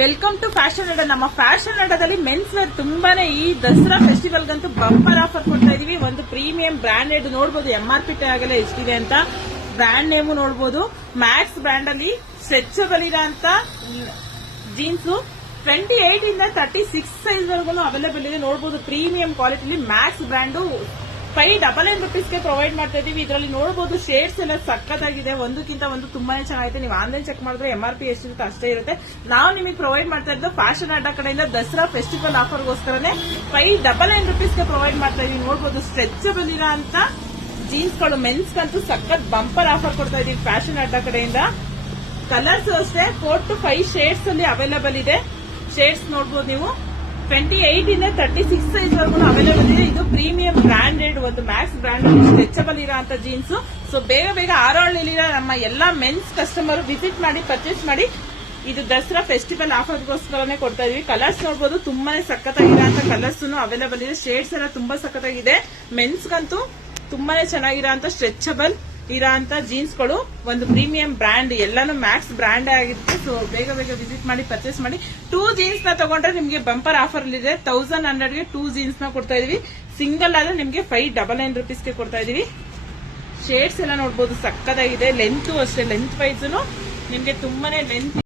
Welcome to fashion ಅಡ್ಡಾ. ನಮ್ಮ fashion ಅಡ್ಡಾದಲ್ಲಿ men's wear ತುಂಬಾನೇ ಈ ದಸರಾ ಫೆಸ್ಟಿವಲ್ ಗಂತೂ ಬಂಪರ್ ಆಫರ್ ಕೊಡ್ತಾ ಇದೀವಿ. ಒಂದು ಪ್ರೀಮಿಯಂ ಬ್ರಾಂಡೆಡ್ ನೋಡಬಹುದು, MRP ಆಗಲ್ಲ ಎಷ್ಟಿದೆ ಅಂತ. ಬ್ರಾಂಡ್ ನೇಮ್ ನೋಡಬಹುದು. ಮ್ಯಾಕ್ಸ್ ಬ್ರಾಂಡ್ ಅಲ್ಲಿ ಸ್ಟ್ರೆಚಬಲ್ ಇರೋ ಅಂತ ಜೀನ್ಸ್ 28 ಇಂದ 36 ಸೈಜ್ ವರೆಗೂ ಅವೈಲೇಬಲ್ ಇದೆ. ನೋಡಬಹುದು ಪ್ರೀಮಿಯಂ ಕ್ವಾಲಿಟಿಲಿ ಮ್ಯಾಕ್ಸ್ ಬ್ರಾಂಡ್ 599 rupees ಪ್ರೊವೈಡ್ ಮಾಡ್ತಾ ಇದೀವಿ. ಇದರಲ್ಲಿ ನೋಡಬಹುದು ಶೇಡ್ಸ್ ಎಲ್ಲ ಸಕ್ಕತ್ತಾಗಿದೆ, ಒಂದಕ್ಕಿಂತ ಒಂದು ತುಂಬಾನೇ ಚೆನ್ನಾಗಿದೆ. ನೀವು ಆನ್ಲೈನ್ ಚೆಕ್ ಮಾಡಿದ್ರೆ MRP ಎಷ್ಟಿರುತ್ತೆ ಅಷ್ಟೇ ಇರುತ್ತೆ. ನಾವು ನಿಮಗೆ ಪ್ರೊವೈಡ್ ಮಾಡ್ತಾ ಇದ್ದು ಫ್ಯಾಷನ್ ಅಡ್ಡಾ ಕಡೆಯಿಂದ ದಸರಾ ಫೆಸ್ಟಿವಲ್ ಆಫರ್ಗೋಸ್ಕರನೇ 599 rupees ಪ್ರೊವೈಡ್ ಮಾಡ್ತಾ ಇದೀವಿ. ನೋಡಬಹುದು ಸ್ಟ್ರೆಚಬಲ್ ಇರೋ ಅಂತ ಜೀನ್ಸ್ ಗಳು ಮೆನ್ಸ್ ಅಂತೂ ಸಖತ್ ಬಂಪರ್ ಆಫರ್ ಕೊಡ್ತಾ ಇದೀವಿ ಫ್ಯಾಷನ್ ಅಡ್ಡಾ ಕಡೆಯಿಂದ. ಕಲರ್ಸ್ ಅಷ್ಟೇ 4 to 5 ಶೇಡ್ಸ್ ಅಲ್ಲಿ ಅವೈಲೇಬಲ್ ಇದೆ. ಶೇಡ್ಸ್ ನೋಡಬಹುದು ನೀವು. 28 ಇಂದ 36 ಸೈಜ್ ವರೆಗೂ ಅವೈಲೇಬಲ್ ಇದೆ. ಇದು ಪ್ರೀಮಿಯಂ ಬ್ರಾಂಡೆಡ್ ಒಂದು ಮ್ಯಾಕ್ಸ್ ಬ್ರಾಂಡ್ ಸ್ಟ್ರೆಚಬಲ್ ಇರೋ ಅಂತ ಜೀನ್ಸ್. ಸೊ ಬೇಗ ಆರೋಳಿಲಿರೋ ನಮ್ಮ ಎಲ್ಲಾ ಮೆನ್ಸ್ ಕಸ್ಟಮರ್ ವಿಸಿಟ್ ಮಾಡಿ ಪರ್ಚೇಸ್ ಮಾಡಿ. ಇದು ದಸರಾ ಫೆಸ್ಟಿವಲ್ ಆಫರ್ಗೋಸ್ಕರನೇ ಕೊಡ್ತಾ ಇದೀವಿ. ಕಲರ್ಸ್ ನೋಡಬಹುದು, ತುಂಬಾನೇ ಸಖತ್ತಾಗಿರೋ ಅಂತ ಕಲರ್ಸ್ ಅವೈಲೇಬಲ್ ಇದೆ. ಶೇಡ್ಸ್ ಎಲ್ಲ ತುಂಬಾ ಸಖತ್ತಾಗಿದೆ. ಮೆನ್ಸ್ಗಂತೂ ತುಂಬಾನೇ ಚೆನ್ನಾಗಿರೋ ಅಂತ ಸ್ಟ್ರೆಚಬಲ್ ಇರೋ ಅಂತ ಜೀನ್ಸ್ ಗಳು, ಒಂದು ಪ್ರೀಮಿಯಂ ಬ್ರಾಂಡ್, ಎಲ್ಲಾನು ಮ್ಯಾಕ್ಸ್ ಬ್ರಾಂಡ್ ಆಗಿರುತ್ತೆ. ಸೊ ಬೇಗ ವಿಸಿಟ್ ಮಾಡಿ ಪರ್ಚೇಸ್ ಮಾಡಿ. 2 ಜೀನ್ಸ್ ನ ತಗೊಂಡ್ರೆ ನಿಮಗೆ ಬಂಪರ್ ಆಫರ್ ಇದೆ. 1100 ಗೆ 2 ಜೀನ್ಸ್ ನ ಕೊಡ್ತಾ ಇದೀವಿ. ಸಿಂಗಲ್ ಆದ್ರೆ ನಿಮಗೆ 599 rupees ಕೊಡ್ತಾ ಇದೀವಿ. ಶೇಡ್ಸ್ ಎಲ್ಲ ನೋಡಬಹುದು, ಸಕ್ಕತ್ತಾಗಿದೆ. ಲೆಂತ್ ಅಷ್ಟೇ, ಲೆಂತ್ ವೈಸ್ ನಿಮ್ಗೆ ತುಂಬಾನೇ ಲೆಂತ್